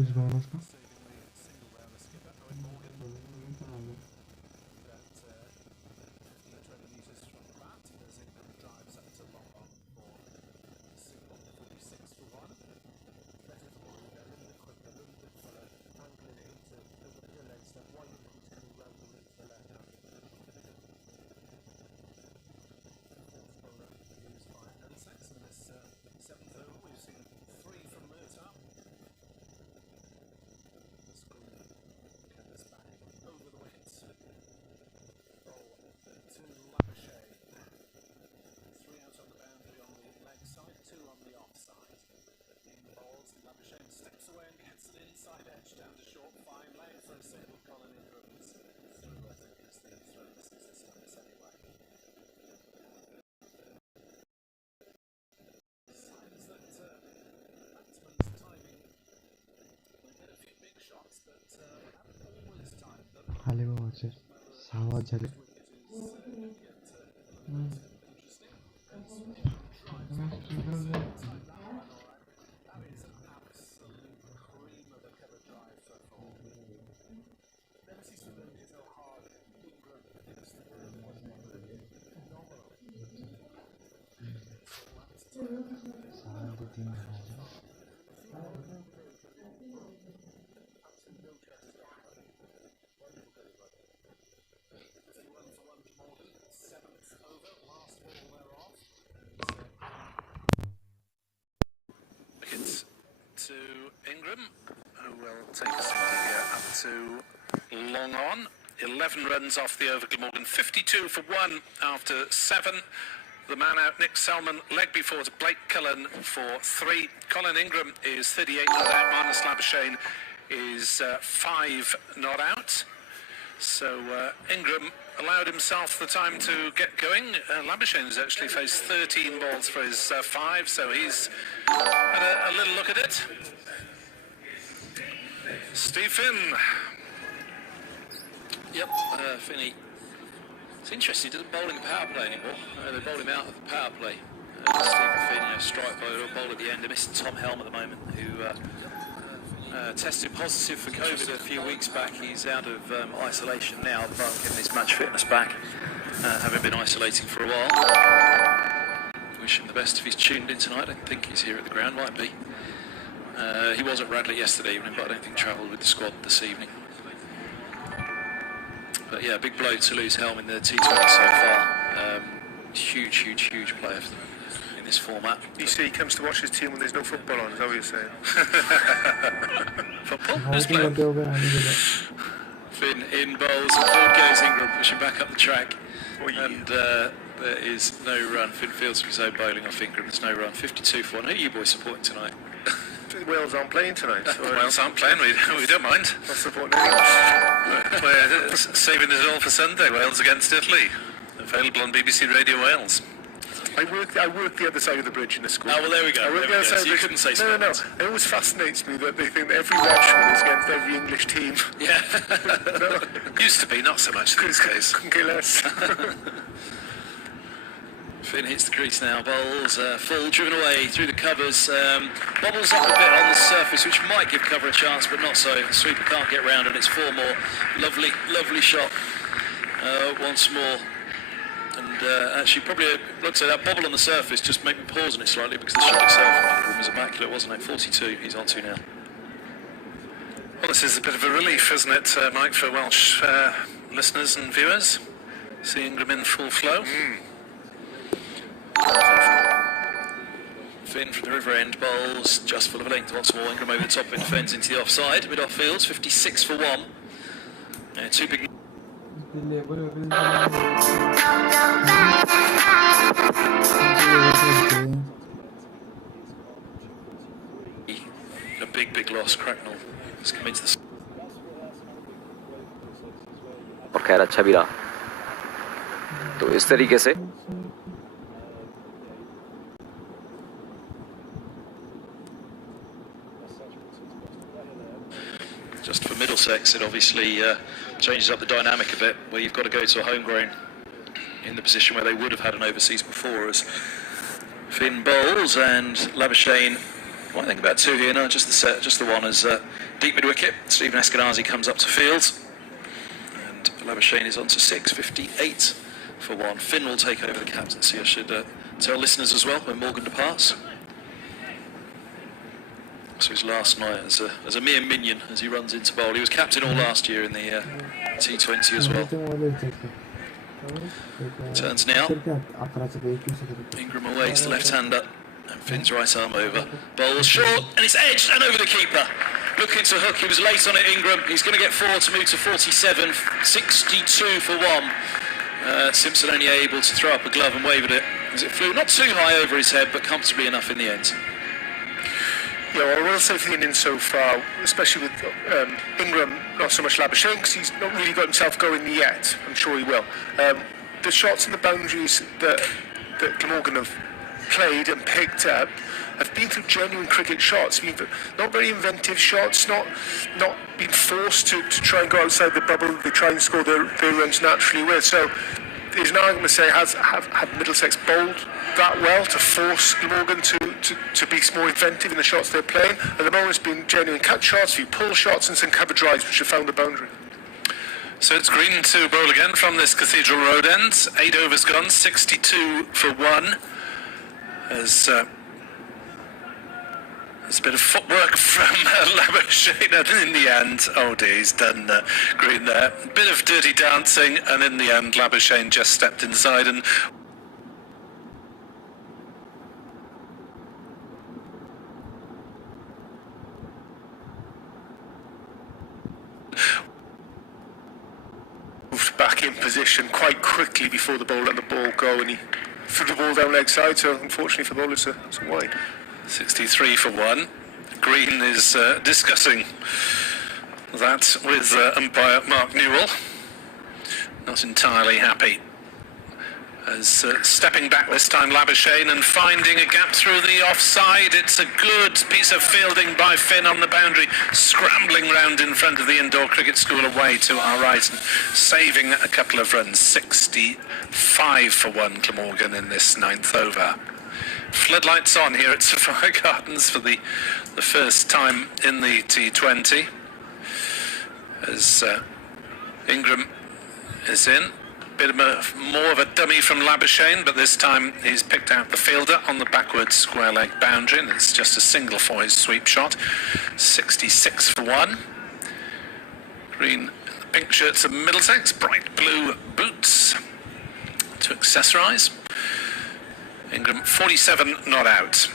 कुछ बोनस का खाली वो अच्छे सावा जले to Ingram, who will take us up to long on. 11 runs off the over Glamorgan, 52 for 1 after 7. The man out, Nick Selman, leg before to Blake Cullen for 3. Colin Ingram is 38 not out. Marnus Labuschagne is 5 not out. So Ingram allowed himself the time to get going. Labuschagne has actually faced 13 balls for his 5, so he's had a little look at it. Steve Finn. Yep, Finney. It's interesting, he doesn't bowl in the power play anymore. They bowled him out of the power play. Stephen Finn, strike bowler, bowl at the end. They're missing Tom Helm at the moment, who tested positive for COVID a few weeks back. He's out of isolation now, but getting his match fitness back, having been isolating for a while. Wish him the best if he's tuned in tonight. I don't think he's here at the ground, might be. He was at Radley yesterday evening, but I don't think travelled with the squad this evening. But yeah, big blow to lose Helm in the T20 so far. Huge player in this format. You see, he comes to watch his team when there's no football on, is that what you're saying? Football? Finn in bowls, and forward goes Ingram, pushing back up the track. And there is no run. Finn fields his own bowling off Ingram, there's no run. 52 for 1. Who are you boys supporting tonight? Wales aren't playing tonight. So Wales aren't playing, we don't mind. Not supporting anyone. We're saving it all for Sunday, Wales against Italy. Available on BBC Radio Wales. I work the other side of the bridge in the school. Oh, well, there we go. I work the other side of the bridge. You couldn't say so. No. It always fascinates me that they think that every Welshman is against every English team. Yeah. No. Used to be, not so much these days. Couldn't care less. Finn hits the crease now, bowls full, driven away through the covers, bobbles up a bit on the surface, which might give cover a chance, but not so. The sweeper can't get round, and it's 4 more. Lovely shot once more. And actually, probably looks like that bobble on the surface just made me pause on it slightly, because the shot itself was immaculate, wasn't it? 42 he's on to now. Well, this is a bit of a relief, isn't it, Mike, for Welsh listeners and viewers? See Ingram in full flow. Finn from the river end bowls just full of length once more. Ingram over the top of it, defends into the offside. Mid off fields, 56 for 1. 2 big. A big loss. Cracknell has come into the. और खैर अच्छा भी रहा तो इस तरीके से Just for Middlesex, it obviously changes up the dynamic a bit, where you've got to go to a homegrown in the position where they would have had an overseas before, as Finn bowls and Labuschagne. Well, I think about 2 here, no, just the one, as deep mid-wicket. Stephen Eskenazi comes up to field. And Labuschagne is on to 6, 58 for 1. Finn will take over the captaincy, I should tell listeners as well, when Morgan departs. So his last night as a mere minion as he runs into bowl. He was captain all last year in the T20 as well. Turns now. Ingram awaits the left-hander. And Finn's right arm over. Bowls short, and it's edged and over the keeper. Looking to hook, he was late on it, Ingram. He's going to get 4 to move to 47, 62 for 1. Simpson only able to throw up a glove and wave at it as it flew not too high over his head, but comfortably enough in the end. Yeah, well, I will say for the innings so far, especially with Ingram, not so much Labuschagne, because he's not really got himself going yet. I'm sure he will. The shots and the boundaries that Glamorgan have played and picked up have been through genuine cricket shots. Not very inventive shots, not being forced to try and go outside the bubble. They try and score their runs naturally with. So there's an argument to say, have Middlesex bowled that well to force Glamorgan to be more inventive in the shots they're playing? At the moment it's been genuine cut shots, a few pull shots and some cover drives which have found the boundary. So it's Green to bowl again from this Cathedral Road end. 8 overs gone, 62 for 1. There's a bit of footwork from Labuschagne, and in the end, oh dear, he's done Green there. A bit of dirty dancing, and in the end, Labuschagne just stepped inside and moved back in position quite quickly before the ball let the ball go, and he threw the ball down leg side, so unfortunately for the bowler it's a wide. 63 for 1. Green is discussing that with umpire Mark Newell. Not entirely happy. As stepping back this time, Labuschagne, and finding a gap through the offside. It's a good piece of fielding by Finn on the boundary, scrambling round in front of the indoor cricket school away to our right and saving a couple of runs. 65 for 1 Glamorgan in this 9th over. Floodlights on here at Sapphire Gardens for the first time in the T20 as Ingram is in. Bit of more of a dummy from Labuschagne, but this time he's picked out the fielder on the backward square leg boundary, and it's just a single for his sweep shot. 66 for 1. Green in the pink shirts of Middlesex, bright blue boots to accessorise. Ingram 47 not out.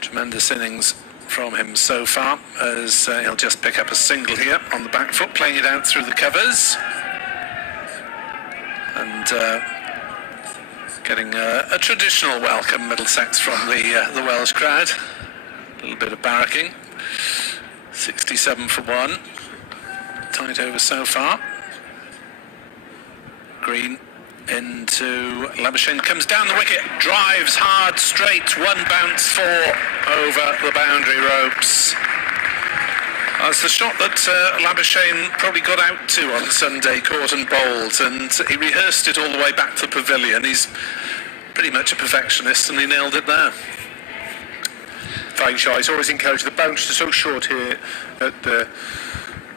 Tremendous innings from him so far, as he'll just pick up a single here on the back foot, playing it out through the covers. And getting a traditional welcome, Middlesex, from the Welsh crowd. A little bit of barracking. 67 for 1. Tight over so far. Green into Labuschagne, comes down the wicket, drives hard, straight, 1 bounce, 4 over the boundary ropes. That's the shot that Labuschagne probably got out to on Sunday, caught and bowled, and he rehearsed it all the way back to the pavilion. He's pretty much a perfectionist, and he nailed it there. Fine shot. He's always encouraged. The bounce is so short here at the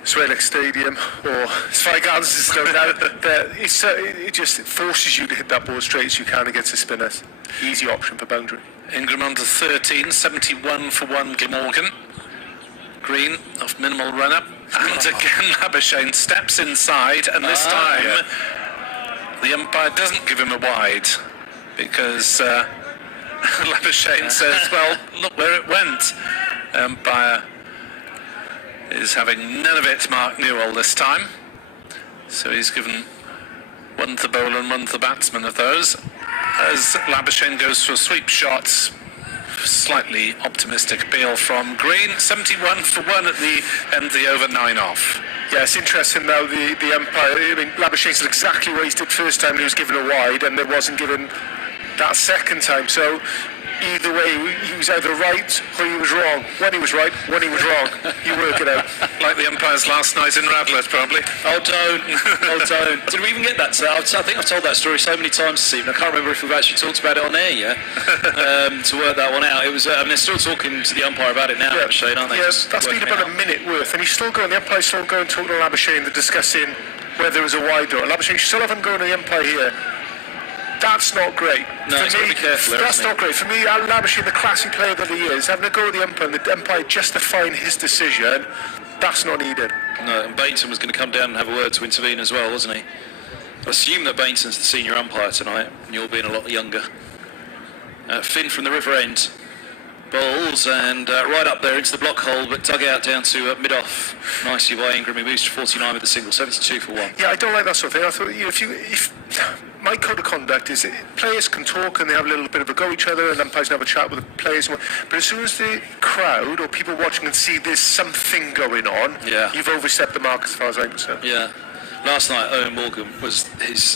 Swalex Stadium, or Sapphire Gardens is no doubt, that it just forces you to hit that ball as straight as you can against the spinners. Easy option for boundary. Ingram under 13, 71 for 1 Glamorgan. Green off minimal run-up, and again Labuschagne steps inside, and this time the umpire doesn't give him a wide, because Labuschagne says, well, look where it went. Umpire is having none of it, Mark Newell, this time. So he's given 1 to the bowler and 1 to the batsman of those. As Labuschagne goes for a sweep shot, slightly optimistic appeal from Green. 71 for 1 at the end of the over, 9 off. Yeah, it's interesting now, the umpire, I mean, Labuschagne said exactly what he did first time he was given a wide, and it wasn't given that second time. So either way, he was either right or he was wrong. When he was right, when he was wrong. You work it out. Like the umpires last night in Radlett, probably. Oh, don't. Oh, don't. Did we even get that? I think I've told that story so many times this evening. I can't remember if we've actually talked about it on air yet, to work that one out. It was. They're still talking to the umpire about it now, Shane, aren't they? Yes, that's been about a minute worth, and he's still going. The umpire's still going, talking to Labuschagne, they're discussing whether there was a wide or Labuschagne still haven't gone to the umpire here. That's not great. No, he's got to be careful there, that's not great. For me, Labuschagne, the classy player that he is, having a go at the umpire and the umpire justifying his decision, that's not needed. No, and Bainton was going to come down and have a word to intervene as well, wasn't he? I assume that Bainton's the senior umpire tonight, and you're being a lot younger. Finn from the River End bowls, and right up there into the block hole, but dug out down to mid-off nicely by Ingram. He moves to 49 with the single, 72 for 1. Yeah, I don't like that sort of thing. I thought, if my code of conduct is players can talk and they have a little bit of a go at each other, and umpires can have a chat with the players. But as soon as the crowd or people watching can see there's something going on, you've overstepped the mark as far as I'm concerned. Yeah. Last night, Owen Morgan was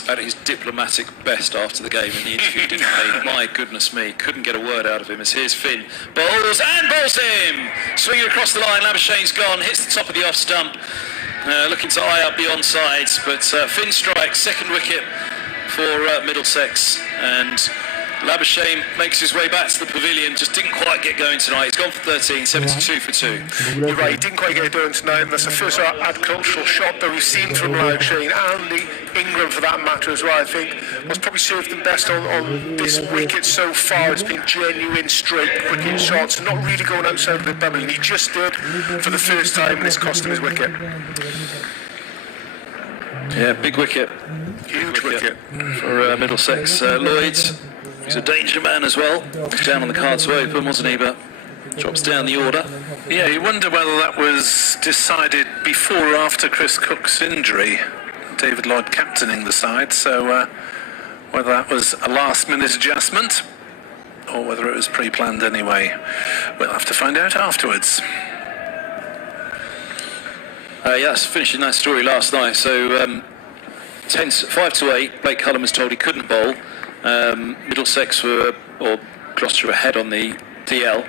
at his diplomatic best after the game in the interview, didn't he? My goodness me, couldn't get a word out of him. As here's Finn, bowls him! Swinging across the line, Labuschagne's gone, hits the top of the off stump, looking to eye up the onside, but Finn strikes, second wicket for Middlesex, and Labuschagne makes his way back to the pavilion, just didn't quite get going tonight. He's gone for 13, 72 for 2. You're right, he didn't quite get going tonight, and that's the first agricultural shot that we've seen from Labuschagne and the Ingram for that matter as well. I think what's probably served him best on this wicket so far has been genuine straight cricket shots, not really going outside of the bubble, and he just did for the first time, and it's cost him his wicket. Yeah, big wicket. Huge wicket. For Middlesex. Lloyd, he's a danger man as well. He's down on the cards to open, wasn't he? But drops down the order. Yeah, you wonder whether that was decided before or after Chris Cook's injury. David Lloyd captaining the side, so whether that was a last-minute adjustment or whether it was pre-planned anyway, we'll have to find out afterwards. Yes, finishing that story last night. So 5 to 8, Blake Cullum was told he couldn't bowl. Middlesex or Gloucester ahead on the DL.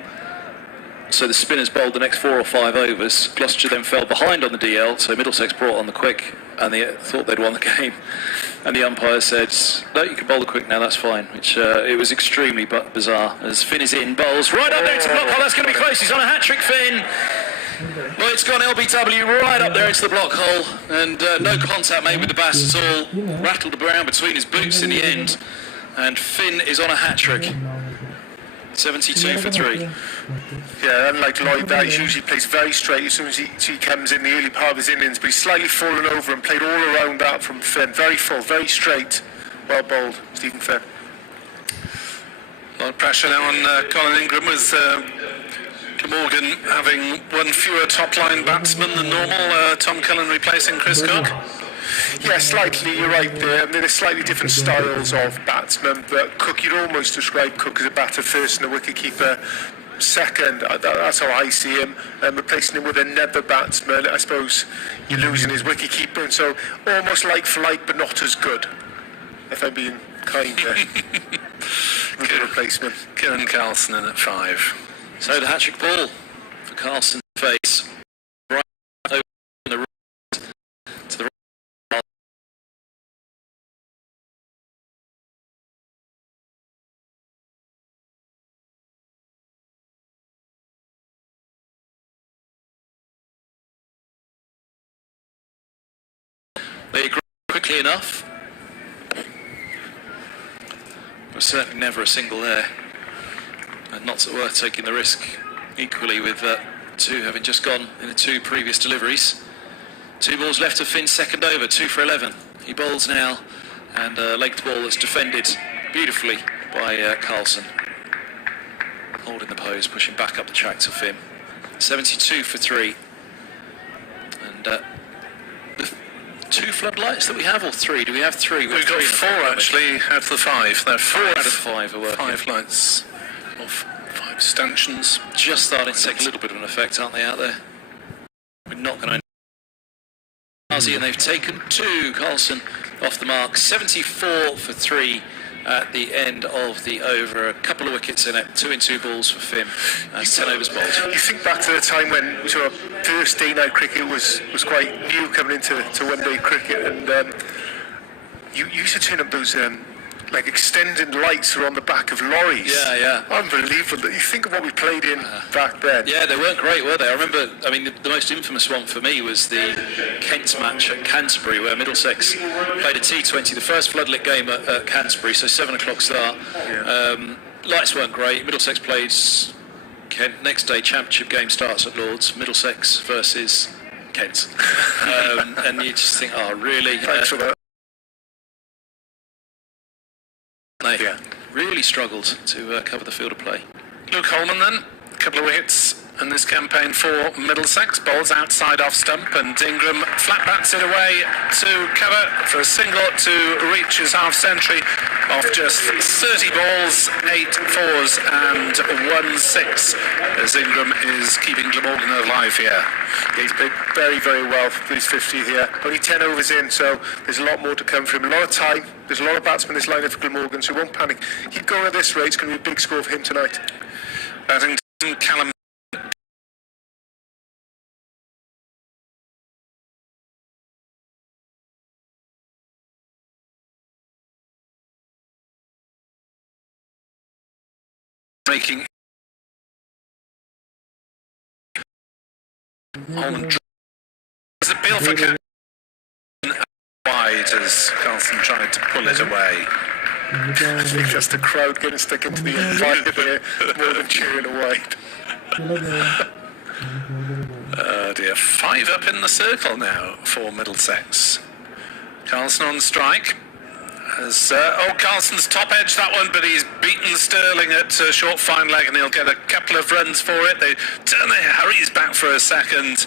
So the spinners bowled the next 4 or 5 overs. Gloucester then fell behind on the DL, so Middlesex brought on the quick, and they thought they'd won the game. And the umpire said, no, you can bowl the quick now, that's fine. Which it was extremely bizarre. As Finn is in, bowls right up there to block hole. That's going to be close. He's on a hat-trick, Finn. Lloyd's gone LBW right up there into the block hole, and no contact made with the bat at all. Rattled around between his boots in the end, and Finn is on a hat-trick. 72 for 3. Yeah, unlike Lloyd, that he usually plays very straight as soon as he comes in the early part of his innings, but he's slightly fallen over and played all around that from Finn. Very full, very straight. Well bowled, Stephen Finn. A lot of pressure now on Colin Ingram with Glamorgan having one fewer top-line batsman than normal. Tom Cullen replacing Chris Cook. Yeah, slightly, you're right there. I mean, there's slightly different styles of batsmen, but Cook, you'd almost describe Cook as a batter first and a wicket-keeper second. That's how I see him. Replacing him with another batsman, I suppose you're losing his wicket-keeper, and so almost like for like, but not as good, if I'm being kind there. Good replacement. Kieran Carlson in at 5. So the hat-trick ball for Carlson's face. Right over the right to the right. They grew quickly enough. There was certainly never a single there. And not worth taking the risk, equally with 2 having just gone in the 2 previous deliveries. 2 balls left of Finn's second over, 2 for 11. He bowls now, and a legged ball that's defended beautifully by Carlson. Holding the pose, pushing back up the track to Finn. 72 for 3. And the 2 floodlights that we have, or 3? Do we have 3? We've got 4 actually out of the 5. There are 4 out of 5 are working. 5 lights. Of 5 stanchions. Just starting to take a little bit of an effect, aren't they, out there? We're not going to... And they've taken 2. Carlson off the mark. 74 for 3. at the end of the over. A couple of wickets in it, 2 in 2 balls for Finn, and 10 overs bowled. You think back to the time when sort of first day night cricket was quite new coming into one day cricket, and you used to turn up those like extended lights are on the back of lorries. Yeah. Unbelievable. You think of what we played in back then. Yeah, they weren't great, were they? I remember, the most infamous one for me was the Kent match at Canterbury, where Middlesex played a T20, the first floodlit game at Canterbury, so 7 o'clock start. Yeah. Lights weren't great. Middlesex played Kent. Next day, championship game starts at Lord's. Middlesex versus Kent. And you just think, oh, really? Thanks for that. They really struggled to cover the field of play. Luke Holman then, a couple of wickets in this campaign for Middlesex. Bowls outside off stump, and Ingram flat bats it away to cover for a single to reach his half century off just 30 balls, 8 fours and 1 6, as Ingram is keeping Glamorgan alive here. He's played very, very well for his 50 here. Only 10 overs in, so there's a lot more to come for him. A lot of time. There's a lot of batsmen in this lineup for Glamorgan, so he won't panic. Keep going at this rate. It's going to be a big score for him tonight. Batting Callum making Holman there's a bill for Captain wide as Carlson tried to pull it away. I think that's the crowd getting stuck into the umpire there more than cheering away. Oh dear, 5 up in the circle now for Middlesex. Carlson on strike. As, Carlson's top edge that one, but he's beaten Sterling at short fine leg, and he'll get a couple of runs for it. They hurries back for a second.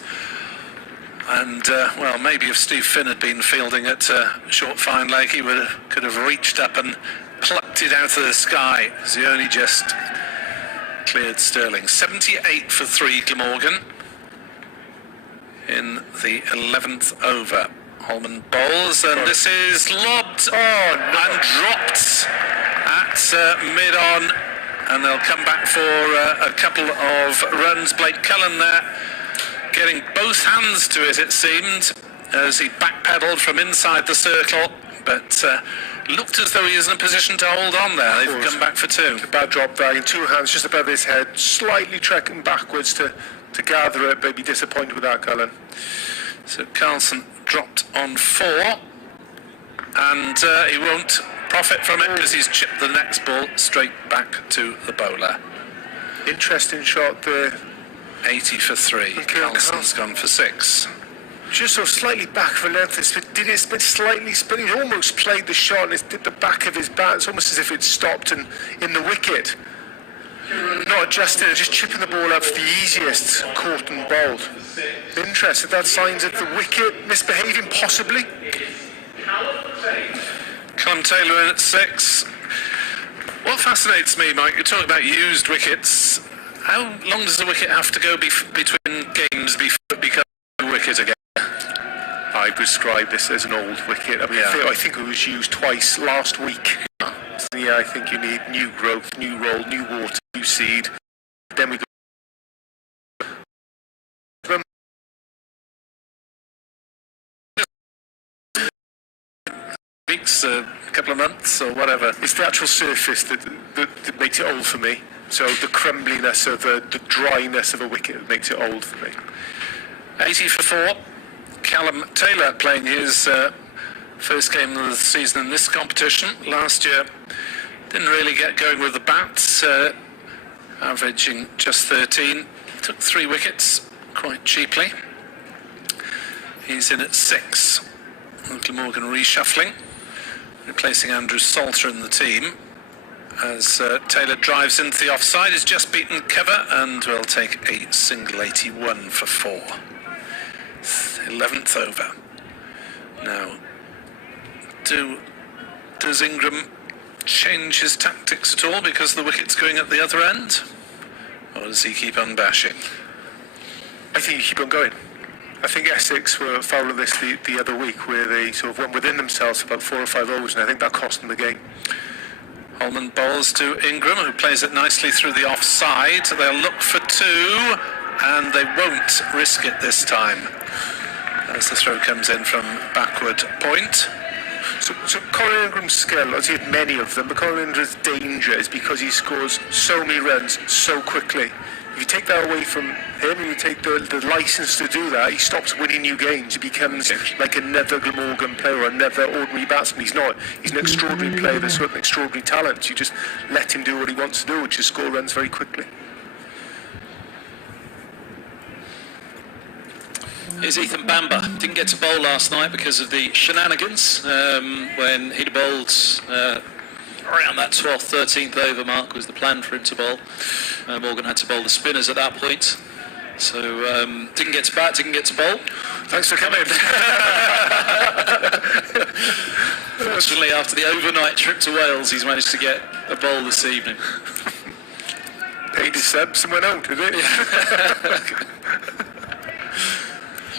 And, maybe if Steve Finn had been fielding at short fine leg, he could have reached up and plucked it out of the sky, as he only just cleared Sterling. 78 for 3, Glamorgan, in the 11th over. Holman bowls, and this is lobbed and dropped at mid-on, and they'll come back for a couple of runs. Blake Cullen there, getting both hands to it seemed, as he backpedalled from inside the circle, but looked as though he was in a position to hold on there. They've come back for 2. A bad drop there, in 2 hands just above his head, slightly trekking backwards to gather it, but be disappointed with that, Cullen. So Carlson dropped on 4, and he won't profit from it because he's chipped the next ball straight back to the bowler. Interesting shot there. 80 for 3. Carlson's gone for 6. Just sort of slightly back of a length. Did it spin slightly? He almost played the shot and it did the back of his bat. It's almost as if it stopped in the wicket. Not adjusting it, just chipping the ball up for the easiest, caught and bowled. Interesting, that signs of the wicket misbehaving, possibly. Callum Taylor in at 6. What fascinates me, Mike, you're talking about used wickets. How long does the wicket have to go between games before it becomes a wicket again? I prescribe this as an old wicket. I think it was used twice last week. Yeah, I think you need new growth, new roll, new water, new seed. Then we go. Weeks, a couple of months, or whatever. It's the actual surface that makes it old for me. So the crumbliness of the dryness of a wicket makes it old for me. 80 for 4. Callum Taylor playing his first game of the season in this competition. Last year didn't really get going with the bats, averaging just 13. Took 3 wickets quite cheaply. He's in at 6. Glamorgan reshuffling, replacing Andrew Salter in the team, as Taylor drives into the offside. He's just beaten cover and will take a single 81 for 4. 11th over. Now, does Ingram change his tactics at all because the wicket's going at the other end? Or does he keep on bashing? I think you keep on going. I think Essex were foul of this the other week, where they sort of went within themselves for about 4 or 5 overs, and I think that cost them the game. Holman bowls to Ingram, who plays it nicely through the offside. They'll look for 2, and they won't risk it this time, as the throw comes in from backward point. So Colin Ingram's skill, as he had many of them, but Colin Ingram's danger is because he scores so many runs so quickly. If you take that away from him and you take the licence to do that, he stops winning new games. He becomes like another Glamorgan player or another ordinary batsman. He's not. He's an extraordinary player with certain extraordinary talent. You just let him do what he wants to do, which is score runs very quickly. Is Ethan Bamber. Didn't get to bowl last night because of the shenanigans when he'd bowled around that 12th, 13th over mark was the plan for him to bowl. Morgan had to bowl the spinners at that point. So didn't get to bat, didn't get to bowl. Thanks for coming. Fortunately, after the overnight trip to Wales, he's managed to get a bowl this evening. Paid his subs and went out, did it?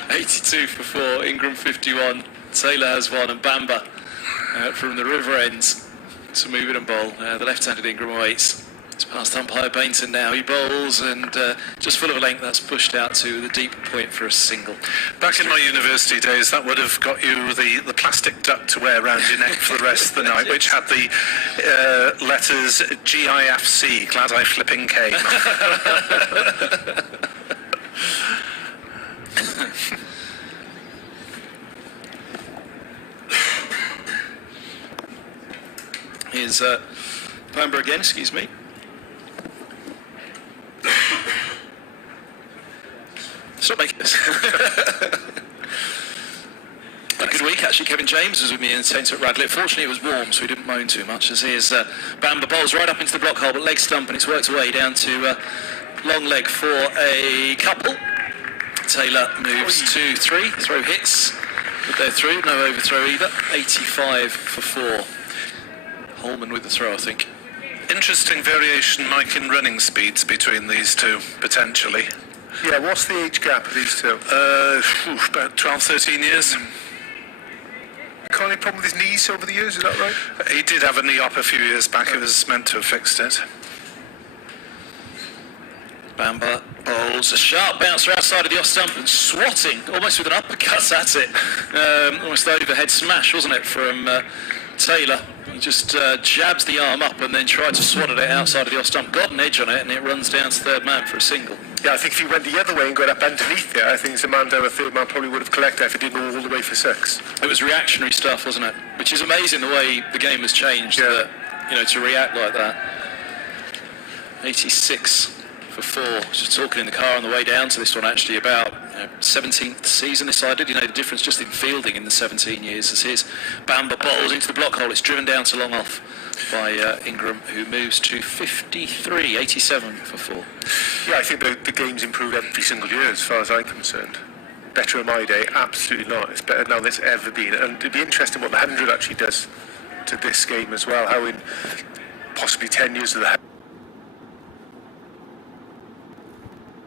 82 for 4, Ingram 51, Taylor has 1, and Bamber from the river ends to move it and bowl. The left-handed Ingram awaits. It's past umpire Bainton now. He bowls and just full of length, that's pushed out to the deep point for a single. Back in my university days, that would have got you the plastic duck to wear around your neck for the rest of the night, which had the letters GIFC, glad I flipping came. Here's Bamber again, excuse me. Stop making this. A good week actually. Kevin James was with me in the centre at Radlett. Fortunately it was warm so he didn't moan too much. As here's Bamber bowls right up into the block hole but leg stump, and it's worked away down to long leg for a couple. Taylor moves to 3, throw hits, but they're through, no overthrow either. 85 for 4. Holman with the throw, I think. Interesting variation, Mike, in running speeds between these two, potentially. Yeah, what's the age gap of these two? About 12, 13 years. Can't any problem with his knees over the years, is that right? He did have a knee op a few years back. It was meant to have fixed it. Bamber bowls a sharp bouncer outside of the off stump and swatting, almost with an uppercut at it. Almost overhead smash, wasn't it, from Taylor. He just jabs the arm up and then tried to swat at it outside of the off stump. Got an edge on it and it runs down to third man for a single. Yeah, I think if he went the other way and got up underneath it, I think the man down the third man probably would have collected if it didn't go all the way for 6. It was reactionary stuff, wasn't it? Which is amazing the way the game has changed. Yeah. That, to react like that. 86 for 4. I was just talking in the car on the way down to this one actually about 17th season this I did. The difference just in fielding in the 17 years. As here's Bamber bowls into the block hole. It's driven down to long off by Ingram, who moves to 53, 87 for 4. Yeah, I think the game's improved every single year as far as I'm concerned. Better in my day? Absolutely not. It's better now than it's ever been. And it'd be interesting what the 100 actually does to this game as well. How in possibly 10 years of the